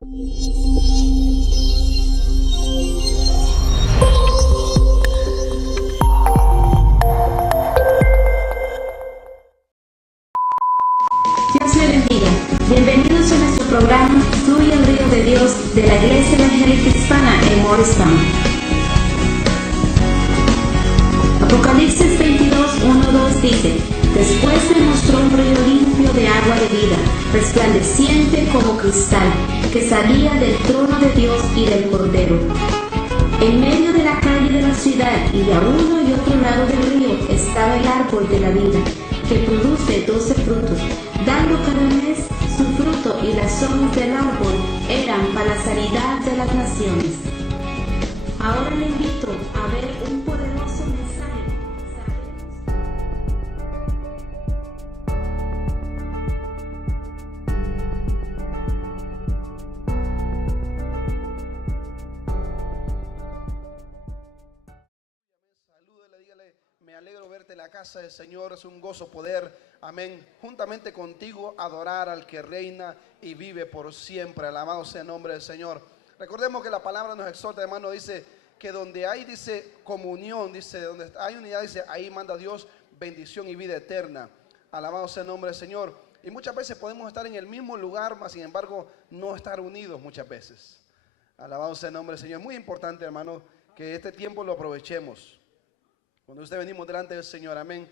Dios le bendiga. Bienvenidos a nuestro programa Fluye el Río de Dios de la Iglesia Evangélica Hispana en Morristown. Apocalipsis 22, 1-2 dice: Después me mostró un río limpio de agua de vida, resplandeciente como cristal, que salía del trono de Dios y del Cordero. En medio de la calle de la ciudad y a uno y otro lado del río estaba el árbol de la vida, que produce 12 frutos, dando cada mes su fruto, y las hojas del árbol eran para la sanidad de las naciones. Ahora le invito a ver un poderoso mensaje. Salúdele, dígale: me alegro verte en la casa del Señor. Es un gozo poder, amén, juntamente contigo adorar al que reina y vive por siempre. Alabado sea el nombre del Señor. Recordemos que la palabra nos exhorta, hermano, dice que donde hay, dice, comunión, dice, donde hay unidad, dice, ahí manda Dios bendición y vida eterna. Alabado sea el nombre del Señor. Y muchas veces podemos estar en el mismo lugar, mas sin embargo no estar unidos muchas veces. Alabado sea el nombre del Señor. Es muy importante, hermano, que este tiempo lo aprovechemos. Cuando usted venimos delante del Señor, amén.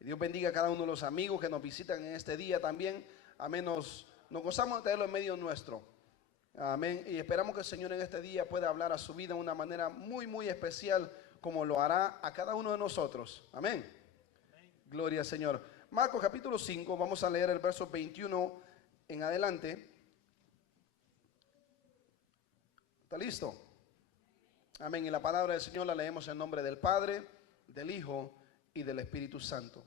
Y Dios bendiga a cada uno de los amigos que nos visitan en este día también. Amén. Nos gozamos de tenerlo en medio nuestro. Amén. Y esperamos que el Señor en este día pueda hablar a su vida de una manera muy, muy especial, como lo hará a cada uno de nosotros. Amén. Amén. Gloria al Señor. Marcos capítulo 5, vamos a leer el verso 21 en adelante. ¿Está listo? Amén. Y la palabra del Señor la leemos en nombre del Padre, del Hijo y del Espíritu Santo.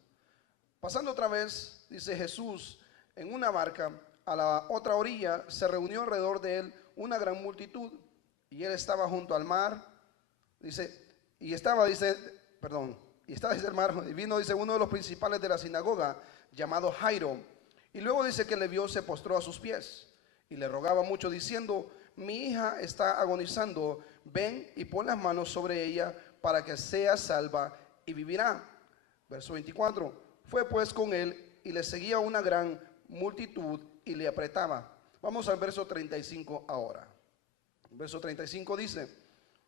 Pasando otra vez, dice Jesús, en una barca a la otra orilla, se reunió alrededor de él una gran multitud, y él estaba junto al mar, dice, y estaba dice el mar, y vino, dice, uno de los principales de la sinagoga, llamado Jairo, y luego dice que le vio, se postró a sus pies, y le rogaba mucho, diciendo: mi hija está agonizando, ven y pon las manos sobre ella, para que sea salva y vivirá. Verso 24, fue pues con él, y le seguía una gran multitud, y le apretaba. Vamos al verso 35 ahora. El verso 35 dice: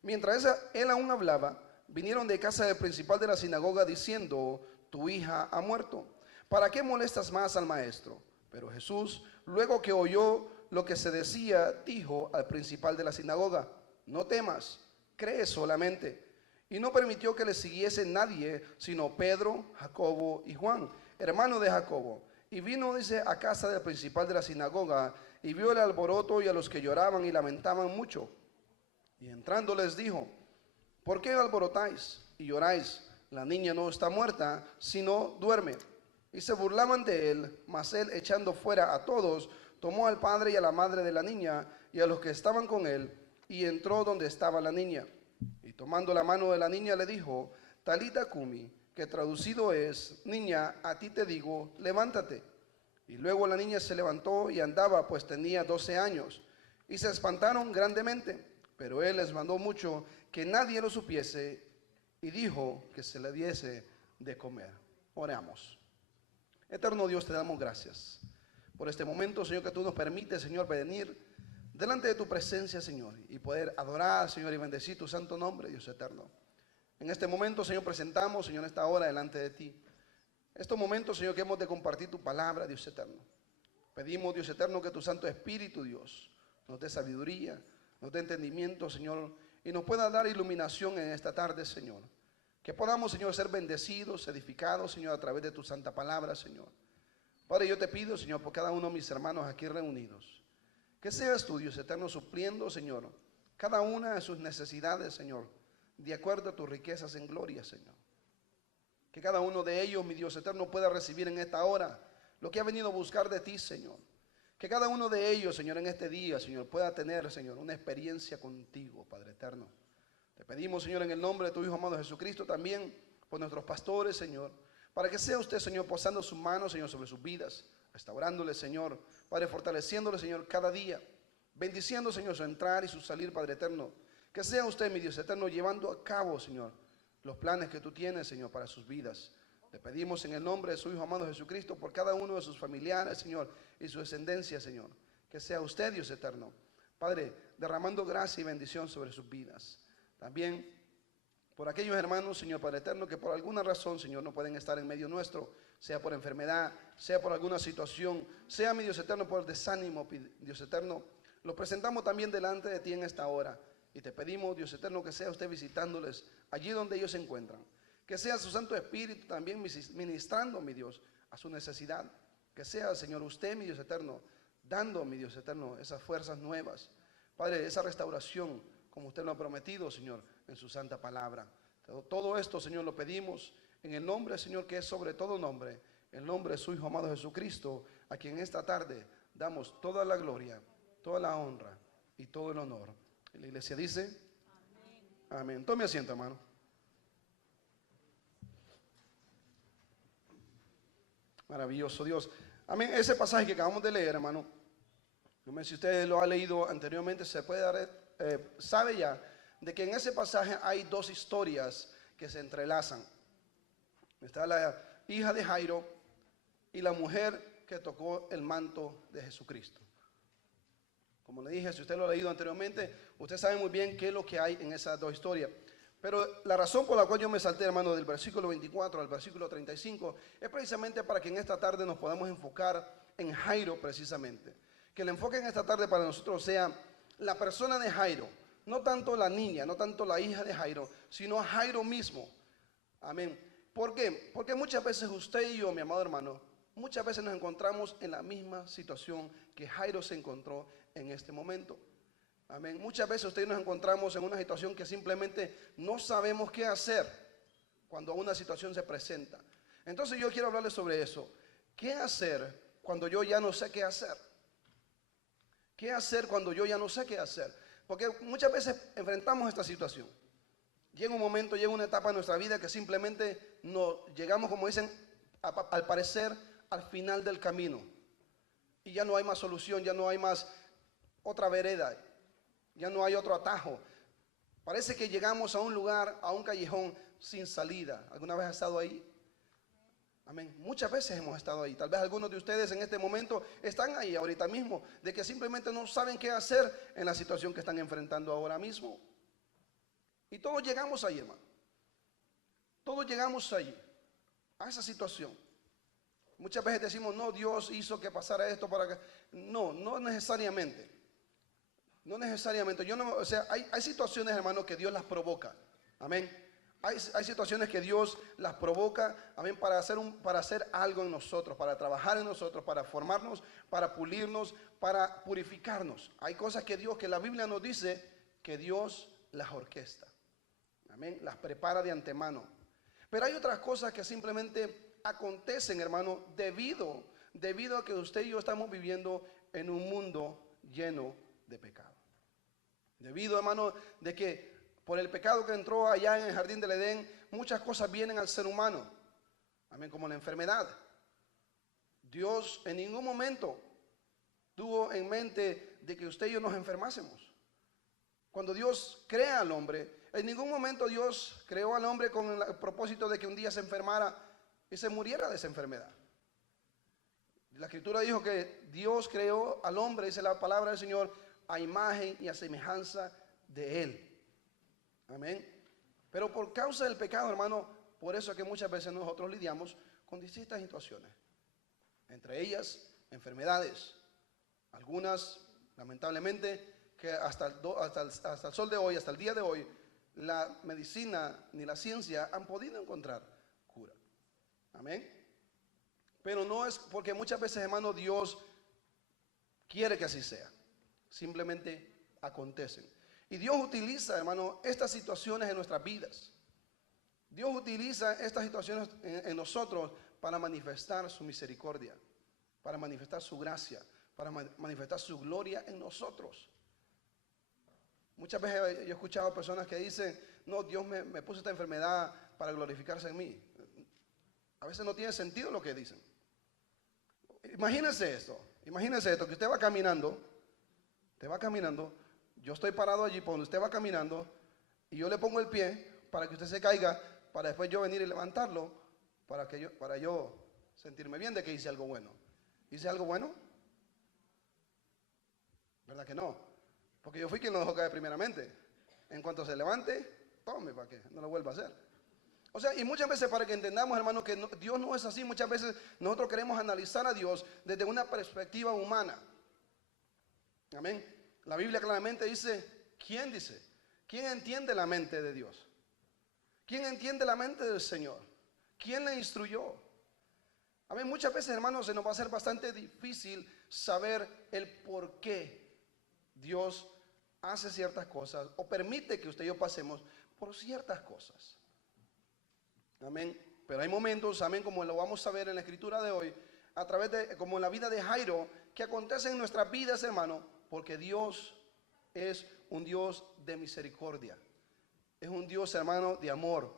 mientras él aún hablaba, vinieron de casa del principal de la sinagoga, diciendo: tu hija ha muerto, ¿para qué molestas más al maestro? Pero Jesús, luego que oyó lo que se decía, dijo al principal de la sinagoga: no temas, cree solamente. Y no permitió que le siguiese nadie, sino Pedro, Jacobo y Juan, hermano de Jacobo. Y vino, dice, a casa del principal de la sinagoga, y vio el alboroto y a los que lloraban y lamentaban mucho. Y entrando les dijo: ¿por qué alborotáis y lloráis? La niña no está muerta, sino duerme. Y se burlaban de él, mas él, echando fuera a todos, tomó al padre y a la madre de la niña y a los que estaban con él, y entró donde estaba la niña. Y tomando la mano de la niña le dijo: Talita cumi, que traducido es: niña, a ti te digo, levántate. Y luego la niña se levantó y andaba, pues tenía 12 años. Y se espantaron grandemente, pero él les mandó mucho que nadie lo supiese, y dijo que se le diese de comer. Oramos. Eterno Dios, te damos gracias por este momento, Señor, que tú nos permites, Señor, venir delante de tu presencia, Señor, y poder adorar, Señor, y bendecir tu santo nombre, Dios eterno. En este momento, Señor, presentamos, Señor, esta hora delante de ti. Estos momentos, Señor, que hemos de compartir tu palabra, Dios eterno. Pedimos, Dios eterno, que tu Santo Espíritu, Dios, nos dé sabiduría, nos dé entendimiento, Señor, y nos pueda dar iluminación en esta tarde, Señor. Que podamos, Señor, ser bendecidos, edificados, Señor, a través de tu santa palabra, Señor. Padre, yo te pido, Señor, por cada uno de mis hermanos aquí reunidos, que seas tú, Dios eterno, supliendo, Señor, cada una de sus necesidades, Señor, de acuerdo a tus riquezas en gloria, Señor. Que cada uno de ellos, mi Dios eterno, pueda recibir en esta hora lo que ha venido a buscar de ti, Señor. Que cada uno de ellos, Señor, en este día, Señor, pueda tener, Señor, una experiencia contigo, Padre eterno. Te pedimos, Señor, en el nombre de tu Hijo amado Jesucristo, también por nuestros pastores, Señor, para que sea usted, Señor, posando sus manos, Señor, sobre sus vidas, restaurándoles, Señor, Padre, fortaleciéndoles, Señor, cada día. bendiciendo, Señor, su entrar y su salir, Padre eterno. Que sea usted, mi Dios eterno, llevando a cabo, Señor, los planes que tú tienes, Señor, para sus vidas. Le pedimos en el nombre de su Hijo amado Jesucristo por cada uno de sus familiares, Señor, y su descendencia, Señor. Que sea usted, Dios eterno, Padre, derramando gracia y bendición sobre sus vidas. También por aquellos hermanos, Señor Padre eterno, que por alguna razón, Señor, no pueden estar en medio nuestro, sea por enfermedad, sea por alguna situación, sea, mi Dios eterno, por desánimo, Dios eterno, los presentamos también delante de ti en esta hora. Y te pedimos, Dios eterno, que sea usted visitándoles allí donde ellos se encuentran. Que sea su Santo Espíritu también ministrando, mi Dios, a su necesidad. Que sea, Señor, usted, mi Dios eterno, dando, mi Dios eterno, esas fuerzas nuevas. Padre, esa restauración, como usted lo ha prometido, Señor, en su santa palabra. Todo esto, Señor, lo pedimos en el nombre, Señor, que es sobre todo nombre, el nombre de su Hijo amado Jesucristo, a quien esta tarde damos toda la gloria, toda la honra y todo el honor. Y la iglesia dice, amén. Amén. Tome asiento, hermano. Maravilloso Dios. Amén. Ese pasaje que acabamos de leer, hermano, no sé si usted lo ha leído anteriormente, se puede dar, sabe ya de que en ese pasaje hay dos historias que se entrelazan. Está la hija de Jairo y la mujer que tocó el manto de Jesucristo. Como le dije, si usted lo ha leído anteriormente, usted sabe muy bien qué es lo que hay en esas dos historias. Pero la razón por la cual yo me salté, hermano, del versículo 24 al versículo 35, es precisamente para que en esta tarde nos podamos enfocar en Jairo precisamente. Que el enfoque en esta tarde para nosotros sea la persona de Jairo, no tanto la niña, no tanto la hija de Jairo, sino Jairo mismo. Amén. ¿Por qué? Porque muchas veces usted y yo, mi amado hermano, muchas veces nos encontramos en la misma situación que Jairo se encontró en este momento. Amén. Muchas veces usted y yo nos encontramos en una situación que simplemente no sabemos qué hacer cuando una situación se presenta. Entonces yo quiero hablarles sobre eso. ¿Qué hacer cuando yo ya no sé qué hacer? ¿Qué hacer cuando yo ya no sé qué hacer? Porque muchas veces enfrentamos esta situación. Llega un momento, llega una etapa en nuestra vida que simplemente nos llegamos, como dicen, al parecer, al final del camino. Y ya no hay más solución, ya no hay más otra vereda, ya no hay otro atajo. Parece que llegamos a un lugar, a un callejón sin salida. ¿Alguna vez ha estado ahí? Amén. Muchas veces hemos estado ahí. Tal vez algunos de ustedes en este momento están ahí ahorita mismo, de que simplemente no saben qué hacer en la situación que están enfrentando ahora mismo. Y todos llegamos ahí, hermano. Todos llegamos ahí, a esa situación. Muchas veces decimos, no, Dios hizo que pasara esto para que... No, no necesariamente. No necesariamente. O sea, hay situaciones, hermano, que Dios las provoca. Amén. Hay situaciones que Dios las provoca, amén, para hacer algo en nosotros, para trabajar en nosotros, para formarnos, para pulirnos, para purificarnos. Hay cosas que la Biblia nos dice que Dios las orquesta. Amén, las prepara de antemano. Pero hay otras cosas que simplemente acontecen, hermano, debido a que usted y yo estamos viviendo en un mundo lleno de pecado. Debido, hermano, de que por el pecado que entró allá en el jardín del Edén, muchas cosas vienen al ser humano. Amén, como la enfermedad. Dios en ningún momento tuvo en mente de que usted y yo nos enfermásemos. Cuando Dios crea al hombre, en ningún momento Dios creó al hombre con el propósito de que un día se enfermara y se muriera de esa enfermedad. La Escritura dijo que Dios creó al hombre, dice la palabra del Señor, a imagen y a semejanza de Él. Amén. Pero por causa del pecado, hermano, por eso es que muchas veces nosotros lidiamos con distintas situaciones. Entre ellas, enfermedades. Algunas, lamentablemente, que hasta el sol de hoy, hasta el día de hoy, la medicina ni la ciencia han podido encontrar cura. Amén. Pero no es porque muchas veces, hermano, Dios quiere que así sea. Simplemente acontecen. Y Dios utiliza, hermano, estas situaciones en nuestras vidas. Dios utiliza estas situaciones en nosotros para manifestar su misericordia, para manifestar su gracia, para manifestar su gloria en nosotros. Muchas veces yo he escuchado personas que dicen, no, Dios me puso esta enfermedad para glorificarse en mí. A veces no tiene sentido lo que dicen. Imagínense esto, que usted va caminando Usted va caminando, yo estoy parado allí por donde usted va caminando y yo le pongo el pie para que usted se caiga, para después yo venir y levantarlo, para yo sentirme bien de que hice algo bueno. ¿Hice algo bueno? ¿Verdad que no? Porque yo fui quien lo dejó caer primeramente. En cuanto se levante, tome para que no lo vuelva a hacer. O sea, y muchas veces para que entendamos, hermano, que Dios no es así, muchas veces nosotros queremos analizar a Dios desde una perspectiva humana. Amén. La Biblia claramente dice, ¿quién dice? ¿Quién entiende la mente de Dios? ¿Quién entiende la mente del Señor? ¿Quién le instruyó? Amén. Muchas veces, hermanos, se nos va a hacer bastante difícil saber el por qué Dios hace ciertas cosas o permite que usted y yo pasemos por ciertas cosas. Amén. Pero hay momentos, amén, como lo vamos a ver en la escritura de hoy, a través de, como en la vida de Jairo, que acontece en nuestras vidas, hermano, porque Dios es un Dios de misericordia. Es un Dios, hermano, de amor.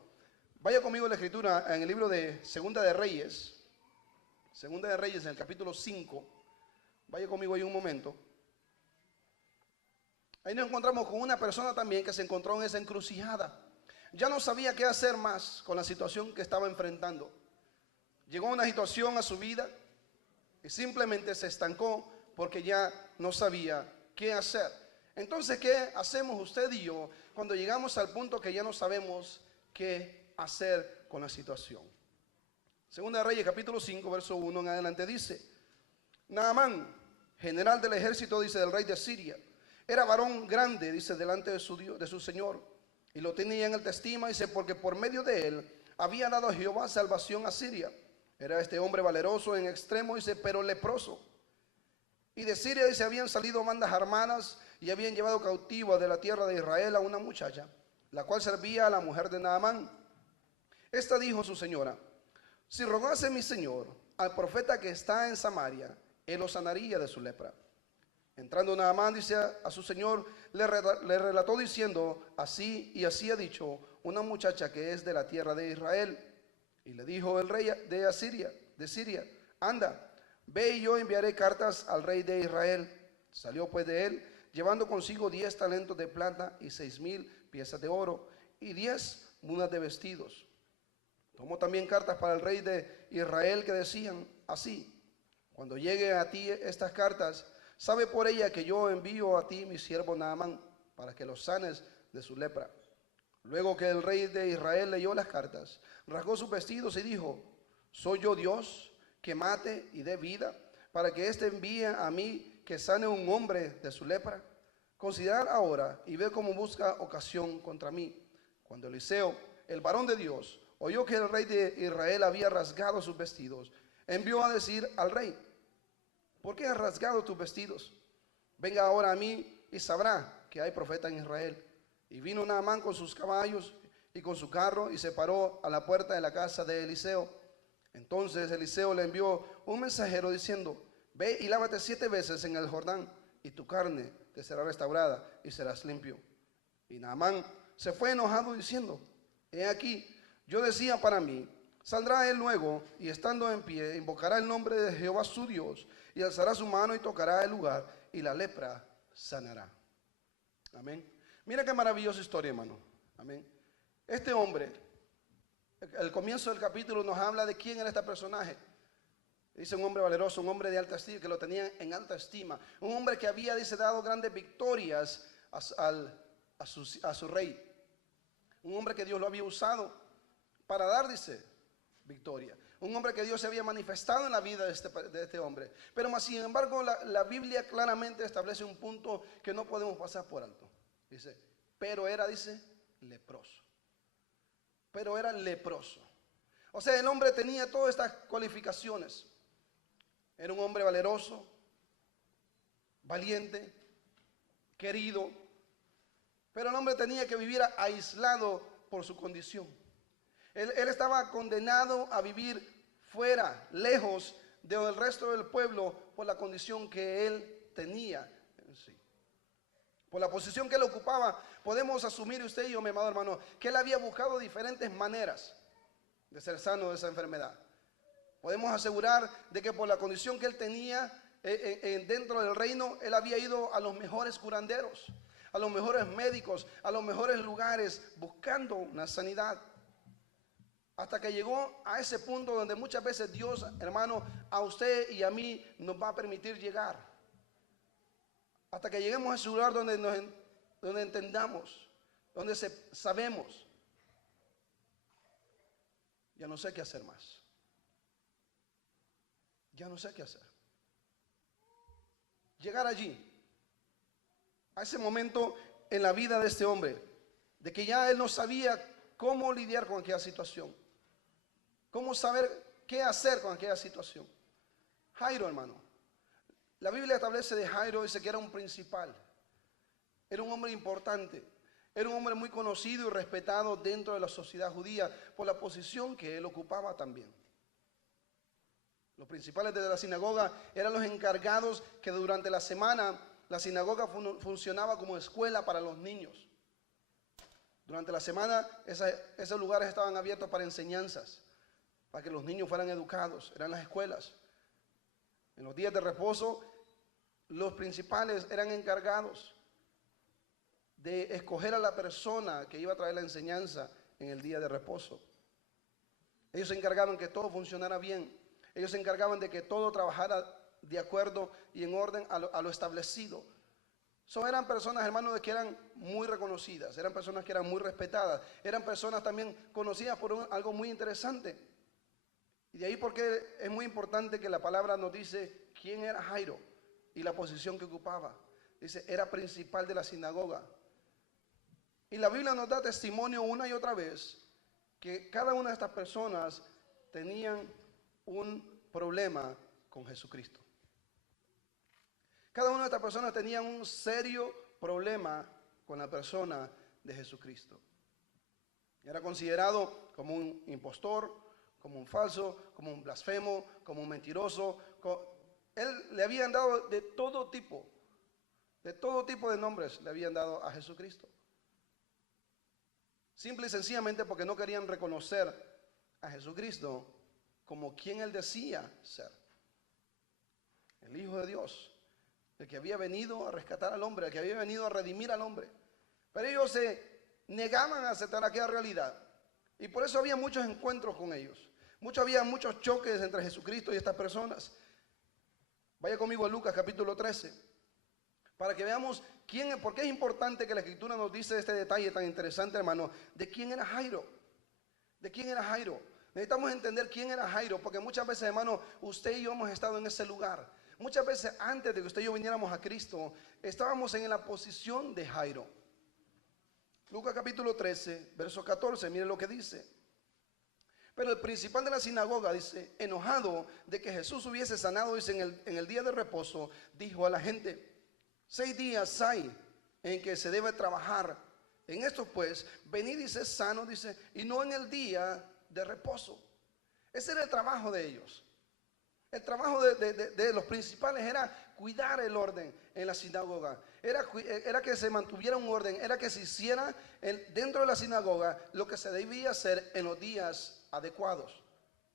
Vaya conmigo a la escritura en el libro de Segunda de Reyes, en el capítulo 5. Vaya conmigo ahí un momento. Ahí nos encontramos con una persona también que se encontró en esa encrucijada. Ya no sabía qué hacer más con la situación que estaba enfrentando. Llegó una situación a su vida y simplemente se estancó porque ya no sabía qué hacer. Entonces, ¿qué hacemos usted y yo cuando llegamos al punto que ya no sabemos qué hacer con la situación? Segunda de Reyes, capítulo 5, verso 1 en adelante dice: Naamán, general del ejército, dice, del rey de Siria, era varón grande, dice, delante de su señor, y lo tenía en alta estima, dice, porque por medio de él había dado a Jehová salvación a Siria. Era este hombre valeroso en extremo, dice, pero leproso. Y de Siria, dice, habían salido bandas armadas y habían llevado cautiva de la tierra de Israel a una muchacha, la cual servía a la mujer de Naamán. Esta dijo a su señora: si rogase mi señor al profeta que está en Samaria, él lo sanaría de su lepra. Entrando Naamán, dice, a su señor, le relató diciendo: así y así ha dicho una muchacha que es de la tierra de Israel. Y le dijo el rey de Siria: anda, ve y yo enviaré cartas al rey de Israel. Salió pues de él, llevando consigo 10 talentos de plata y 6,000 piezas de oro y 10 mudas de vestidos. Tomó también cartas para el rey de Israel que decían así: cuando llegue a ti estas cartas, sabe por ella que yo envío a ti mi siervo Naamán, para que lo sanes de su lepra. Luego que el rey de Israel leyó las cartas, rasgó sus vestidos y dijo: ¿soy yo Dios que mate y dé vida, para que éste envíe a mí que sane un hombre de su lepra? Considerad ahora y ve cómo busca ocasión contra mí. Cuando Eliseo, el varón de Dios, oyó que el rey de Israel había rasgado sus vestidos, envió a decir al rey: ¿por qué has rasgado tus vestidos? Venga ahora a mí y sabrá que hay profeta en Israel. Y vino Naamán con sus caballos y con su carro y se paró a la puerta de la casa de Eliseo. Entonces Eliseo le envió un mensajero diciendo: ve y lávate 7 veces en el Jordán, y tu carne te será restaurada y serás limpio. Y Naamán se fue enojado diciendo: he aquí, yo decía para mí: saldrá él luego y estando en pie invocará el nombre de Jehová su Dios y alzará su mano y tocará el lugar y la lepra sanará. Amén. Mira qué maravillosa historia, hermano. Amén. Este hombre, el comienzo del capítulo nos habla de quién era este personaje. Dice un hombre valeroso, un hombre de alta estima, que lo tenían en alta estima. Un hombre que había, dice, dado grandes victorias a su rey. Un hombre que Dios lo había usado para dar, dice, victoria. Un hombre que Dios se había manifestado en la vida de este hombre. Pero más sin embargo, la Biblia claramente establece un punto que no podemos pasar por alto. Dice, pero era, dice, leproso. Pero era leproso. O sea, el hombre tenía todas estas cualificaciones. Era un hombre valeroso, valiente, querido. Pero el hombre tenía que vivir aislado por su condición. Él estaba condenado a vivir fuera, lejos del resto del pueblo por la condición que él tenía en sí. Por la posición que él ocupaba, podemos asumir usted y yo, mi amado hermano, que él había buscado diferentes maneras de ser sano de esa enfermedad. Podemos asegurar de que por la condición que él tenía, dentro del reino, él había ido a los mejores curanderos, a los mejores médicos, a los mejores lugares, buscando una sanidad. Hasta que llegó a ese punto donde muchas veces Dios, hermano, a usted y a mí nos va a permitir llegar. Hasta que lleguemos a ese lugar donde entendamos, donde sabemos, ya no sé qué hacer más. Ya no sé qué hacer. Llegar allí, a ese momento en la vida de este hombre, de que ya él no sabía cómo lidiar con aquella situación, cómo saber qué hacer con aquella situación. Jairo, hermano, la Biblia establece de Jairo, dice que era un principal, era un hombre importante, era un hombre muy conocido y respetado dentro de la sociedad judía por la posición que él ocupaba también. Los principales de la sinagoga eran los encargados que durante la semana la sinagoga funcionaba como escuela para los niños. Durante la semana esos lugares estaban abiertos para enseñanzas, para que los niños fueran educados, eran las escuelas. En los días de reposo, los principales eran encargados de escoger a la persona que iba a traer la enseñanza en el día de reposo. Ellos se encargaban que todo funcionara bien. Ellos se encargaban de que todo trabajara de acuerdo y en orden a lo establecido. Eran personas, hermanos, que eran muy reconocidas, eran personas que eran muy respetadas, eran personas también conocidas por algo muy interesante. Y de ahí porque es muy importante que la palabra nos dice quién era Jairo y la posición que ocupaba. Dice, era principal de la sinagoga. Y la Biblia nos da testimonio una y otra vez que cada una de estas personas tenían un problema con Jesucristo. Cada una de estas personas tenía un serio problema con la persona de Jesucristo. Era considerado como un impostor, como un falso, como un blasfemo, como un mentiroso. Él le habían dado de todo tipo de nombres le habían dado a Jesucristo. Simple y sencillamente porque no querían reconocer a Jesucristo como quien él decía ser. El Hijo de Dios, el que había venido a rescatar al hombre, el que había venido a redimir al hombre. Pero ellos se negaban a aceptar aquella realidad. Y por eso había muchos encuentros con ellos. Había muchos choques entre Jesucristo y estas personas. Vaya conmigo a Lucas capítulo 13. Para que veamos por qué es importante que la Escritura nos dice este detalle tan interesante, hermano, de quién era Jairo. ¿De quién era Jairo? Necesitamos entender quién era Jairo, porque muchas veces, hermano, usted y yo hemos estado en ese lugar. Muchas veces antes de que usted y yo viniéramos a Cristo, estábamos en la posición de Jairo. Lucas capítulo 13, verso 14, mire lo que dice. Pero el principal de la sinagoga, dice, enojado de que Jesús hubiese sanado, dice, en el día de reposo, dijo a la gente, 6 días hay en que se debe trabajar. En esto pues, venid y sed sano, dice, y no en el día de reposo. Ese era el trabajo de ellos. El trabajo de los principales era cuidar el orden en la sinagoga. Era que se mantuviera un orden, era que se hiciera dentro de la sinagoga lo que se debía hacer en los días adecuados.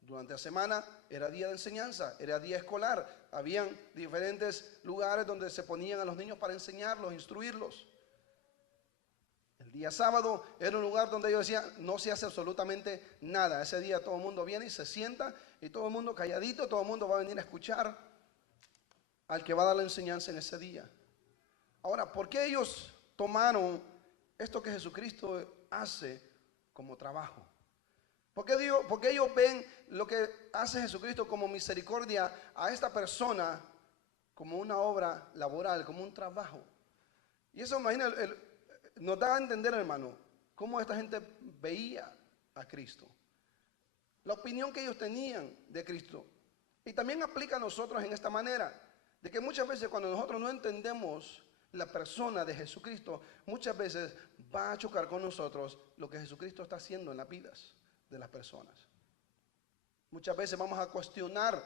Durante la semana era día de enseñanza, era día escolar. Habían diferentes lugares donde se ponían a los niños para enseñarlos, instruirlos. El día sábado era un lugar donde ellos decían, no se hace absolutamente nada. Ese día todo el mundo viene y se sienta y todo el mundo calladito, todo el mundo va a venir a escuchar al que va a dar la enseñanza en ese día. Ahora, ¿por qué ellos tomaron esto que Jesucristo hace como trabajo? ¿Por qué ellos ven lo que hace Jesucristo como misericordia a esta persona como una obra laboral, como un trabajo? Y eso, imagina, nos da a entender, hermano, cómo esta gente veía a Cristo. La opinión que ellos tenían de Cristo. Y también aplica a nosotros en esta manera, de que muchas veces cuando nosotros no entendemos la persona de Jesucristo, muchas veces va a chocar con nosotros lo que Jesucristo está haciendo en las vidas de las personas. Muchas veces vamos a cuestionar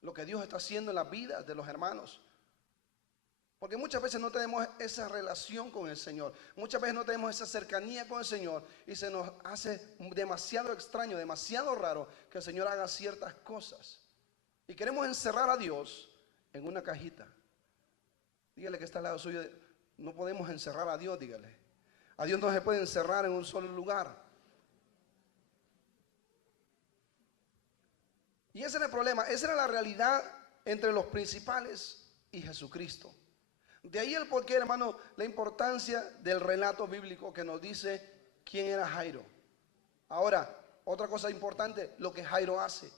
lo que Dios está haciendo en las vidas de los hermanos. Porque muchas veces no tenemos esa relación con el Señor. Muchas veces no tenemos esa cercanía con el Señor. Y se nos hace demasiado extraño, demasiado raro que el Señor haga ciertas cosas. Y queremos encerrar a Dios en una cajita. Dígale que está al lado suyo, no podemos encerrar a Dios, dígale. A Dios no se puede encerrar en un solo lugar. Y ese era el problema, esa era la realidad entre los principales y Jesucristo. De ahí el porqué, hermano, la importancia del relato bíblico que nos dice quién era Jairo. Ahora, otra cosa importante, lo que Jairo hace.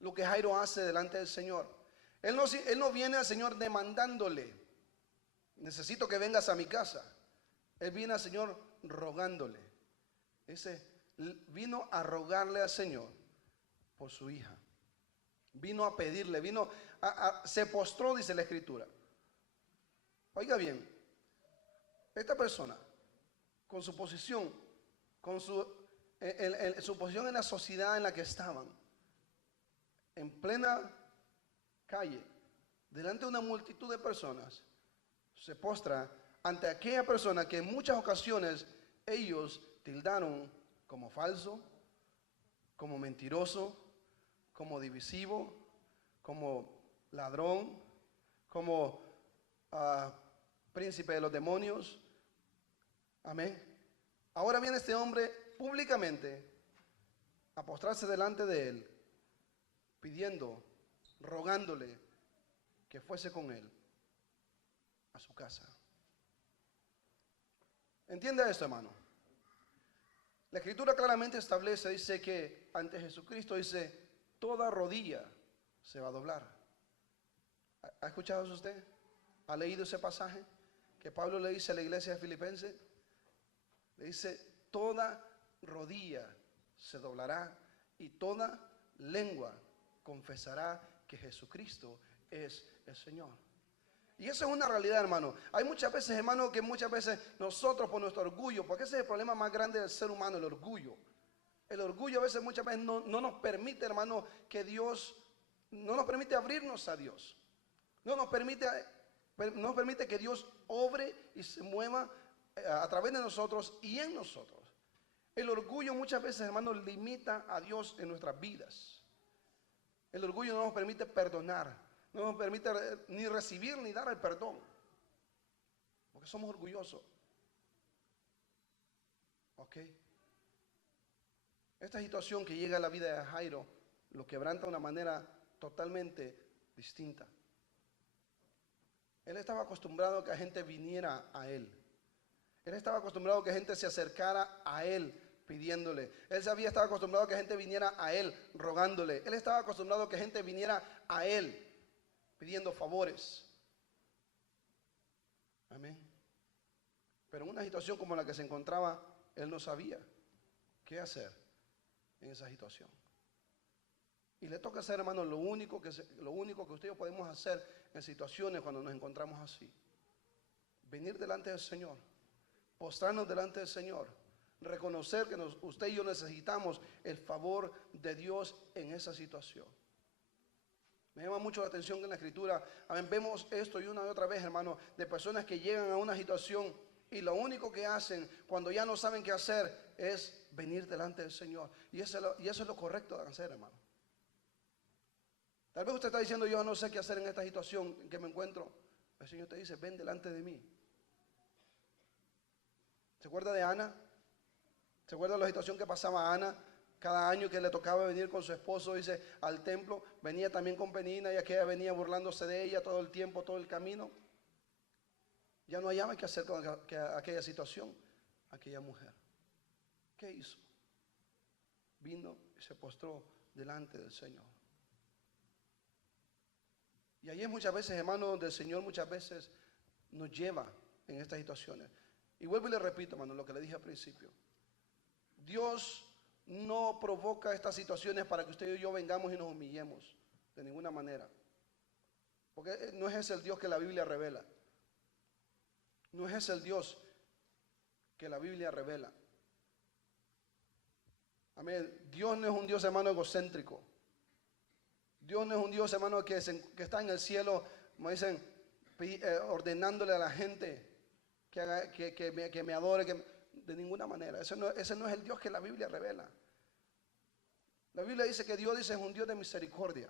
Lo que Jairo hace delante del Señor. Él no viene al Señor demandándole, necesito que vengas a mi casa. Él viene al Señor rogándole. Vino a rogarle al Señor por su hija. Vino a pedirle, se postró, dice la Escritura. Oiga bien, esta persona, con su posición, su posición en la sociedad en la que estaban, en plena calle, delante de una multitud de personas, se postra ante aquella persona que en muchas ocasiones ellos tildaron como falso, como mentiroso, como divisivo, como ladrón, como príncipe de los demonios. Amén. Ahora viene este hombre públicamente a postrarse delante de él, pidiendo, rogándole que fuese con él a su casa. ¿Entiende esto, hermano? La Escritura claramente establece, dice que ante Jesucristo, dice, toda rodilla se va a doblar. ¿Ha escuchado eso usted? ¿Ha leído ese pasaje que Pablo le dice a la iglesia de Filipenses? Le dice, toda rodilla se doblará y toda lengua confesará que Jesucristo es el Señor. Y eso es una realidad, hermano. Hay muchas veces, hermano, que muchas veces nosotros por nuestro orgullo, porque ese es el problema más grande del ser humano, el orgullo. El orgullo a veces, muchas veces no nos permite, hermano, que Dios, no nos permite abrirnos a Dios. No nos permite que Dios obre y se mueva a través de nosotros y en nosotros. El orgullo muchas veces, hermano, limita a Dios en nuestras vidas. El orgullo no nos permite perdonar, no nos permite ni recibir ni dar el perdón, porque somos orgullosos. ¿Ok? Esta situación que llega a la vida de Jairo lo quebranta de una manera totalmente distinta. Él estaba acostumbrado a que la gente viniera a él. Él estaba acostumbrado a que gente se acercara a él pidiéndole. Él estaba acostumbrado a que gente viniera a él rogándole. Él estaba acostumbrado a que gente viniera a él pidiendo favores. Amén. Pero en una situación como la que se encontraba, él no sabía qué hacer en esa situación. Y le toca hacer, hermano, lo único que usted y yo podemos hacer en situaciones cuando nos encontramos así. Venir delante del Señor, postrarnos delante del Señor, reconocer que usted y yo necesitamos el favor de Dios en esa situación. Me llama mucho la atención que en la Escritura, amén, vemos esto y una y otra vez, hermano, de personas que llegan a una situación y lo único que hacen cuando ya no saben qué hacer es venir delante del Señor. Y eso es lo correcto de hacer, hermano. Tal vez usted está diciendo, yo no sé qué hacer en esta situación en que me encuentro. El Señor te dice, ven delante de mí. ¿Se acuerda de Ana? ¿Se acuerda de la situación que pasaba a Ana? Cada año que le tocaba venir con su esposo, dice, al templo, venía también con Penina y aquella venía burlándose de ella todo el tiempo, todo el camino. Ya no hallaba qué hacer con aquella situación, aquella mujer. ¿Qué hizo? Vino y se postró delante del Señor. Y ahí es muchas veces, hermano, donde el Señor muchas veces nos lleva en estas situaciones. Y vuelvo y le repito, hermano, lo que le dije al principio. Dios no provoca estas situaciones para que usted y yo vengamos y nos humillemos de ninguna manera. Porque no es ese el Dios que la Biblia revela. No es ese el Dios que la Biblia revela. Amén. Dios no es un Dios, hermano, egocéntrico. Dios no es un Dios, hermano, que está en el cielo, como dicen, ordenándole a la gente que me adore, de ninguna manera. Ese no es el Dios que la Biblia revela. La Biblia dice que Dios es un Dios de misericordia.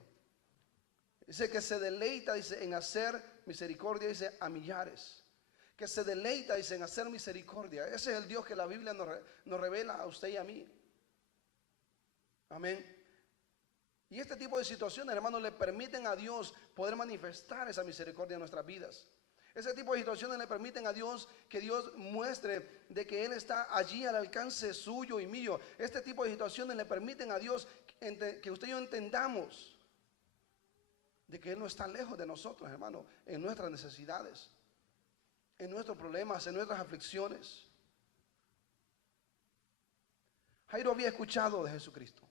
Dice que se deleita, dice, en hacer misericordia, dice, a millares. Que se deleita, dice, en hacer misericordia. Ese es el Dios que la Biblia nos revela a usted y a mí. Amén. Y este tipo de situaciones, hermanos, le permiten a Dios poder manifestar esa misericordia en nuestras vidas. Ese tipo de situaciones le permiten a Dios que Dios muestre de que Él está allí al alcance suyo y mío. Este tipo de situaciones le permiten a Dios que usted y yo entendamos de que Él no está lejos de nosotros, hermano, en nuestras necesidades, en nuestros problemas, en nuestras aflicciones. Jairo había escuchado de Jesucristo.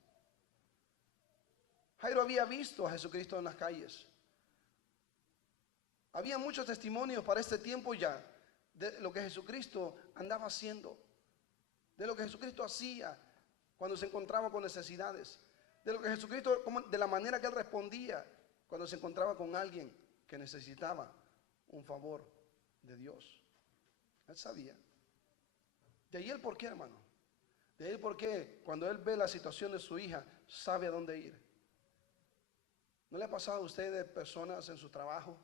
Jairo había visto a Jesucristo en las calles. Había muchos testimonios para este tiempo ya de lo que Jesucristo andaba haciendo, de lo que Jesucristo hacía cuando se encontraba con necesidades, de lo que Jesucristo, de la manera que Él respondía cuando se encontraba con alguien que necesitaba un favor de Dios. Él sabía. De ahí el por qué, hermano. De ahí el por qué, cuando Él ve la situación de su hija, sabe a dónde ir. ¿No le ha pasado a usted de personas en su trabajo,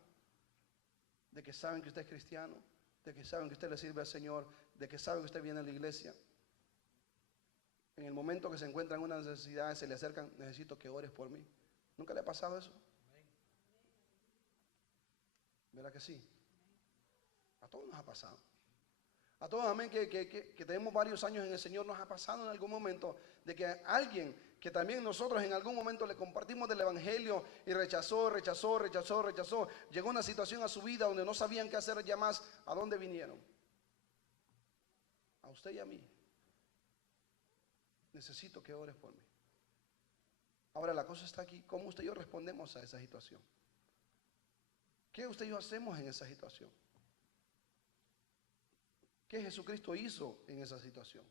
de que saben que usted es cristiano, de que saben que usted le sirve al Señor, de que saben que usted viene a la iglesia? En el momento que se encuentran en una necesidad, se le acercan, necesito que ores por mí. ¿Nunca le ha pasado eso? ¿Verdad que sí? A todos nos ha pasado. A todos, amén, que tenemos varios años en el Señor, nos ha pasado en algún momento de que alguien que también nosotros en algún momento le compartimos del evangelio y rechazó. Llegó una situación a su vida donde no sabían qué hacer ya más. ¿A dónde vinieron? A usted y a mí. Necesito que ores por mí. Ahora la cosa está aquí. ¿Cómo usted y yo respondemos a esa situación? ¿Qué usted y yo hacemos en esa situación? ¿Qué Jesucristo hizo en esa situación?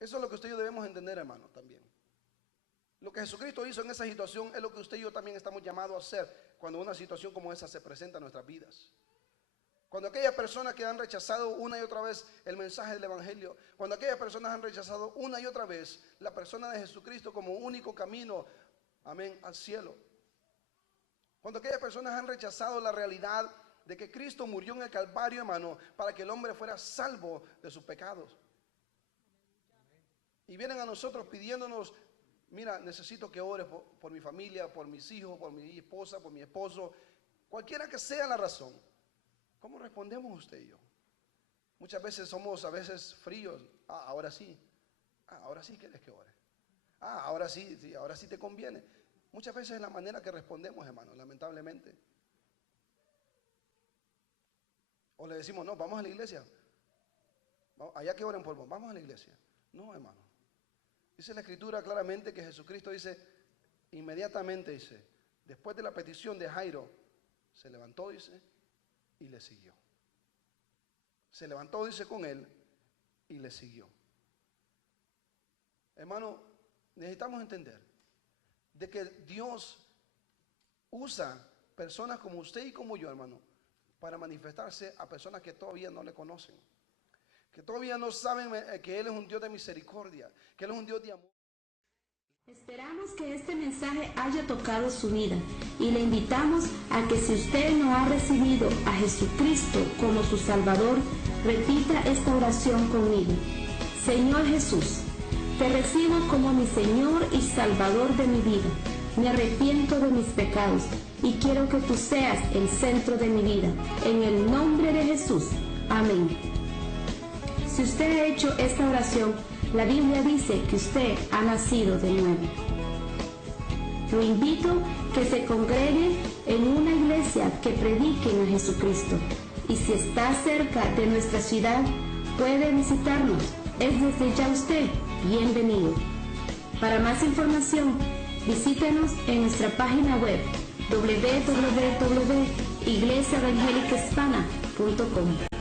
Eso es lo que usted y yo debemos entender, hermano, también. Lo que Jesucristo hizo en esa situación es lo que usted y yo también estamos llamados a hacer cuando una situación como esa se presenta en nuestras vidas. Cuando aquellas personas que han rechazado una y otra vez el mensaje del evangelio, cuando aquellas personas han rechazado una y otra vez la persona de Jesucristo como único camino, amén, al cielo. Cuando aquellas personas han rechazado la realidad de que Cristo murió en el Calvario, hermano, para que el hombre fuera salvo de sus pecados. Y vienen a nosotros pidiéndonos, mira, necesito que ores por mi familia, por mis hijos, por mi esposa, por mi esposo, cualquiera que sea la razón. ¿Cómo respondemos usted y yo? Muchas veces somos a veces fríos. Ahora sí. Ahora sí quieres que ore. Ahora sí, ahora sí te conviene. Muchas veces es la manera que respondemos, hermano, lamentablemente. O le decimos, no, vamos a la iglesia. Allá que oren por vos, vamos a la iglesia. No, hermano. Dice la Escritura claramente que Jesucristo dice, inmediatamente dice, después de la petición de Jairo, se levantó, dice, y le siguió. Se levantó, dice, con él y le siguió. Hermano, necesitamos entender de que Dios usa personas como usted y como yo, hermano, para manifestarse a personas que todavía no le conocen, que todavía no saben que Él es un Dios de misericordia, que Él es un Dios de amor. Esperamos que este mensaje haya tocado su vida y le invitamos a que si usted no ha recibido a Jesucristo como su Salvador, repita esta oración conmigo. Señor Jesús, te recibo como mi Señor y Salvador de mi vida. Me arrepiento de mis pecados y quiero que tú seas el centro de mi vida. En el nombre de Jesús. Amén. Si usted ha hecho esta oración, la Biblia dice que usted ha nacido de nuevo. Lo invito a que se congregue en una iglesia que prediquen a Jesucristo. Y si está cerca de nuestra ciudad, puede visitarnos. Es desde ya usted bienvenido. Para más información, visítenos en nuestra página web www.iglesiaevangelicahispana.com.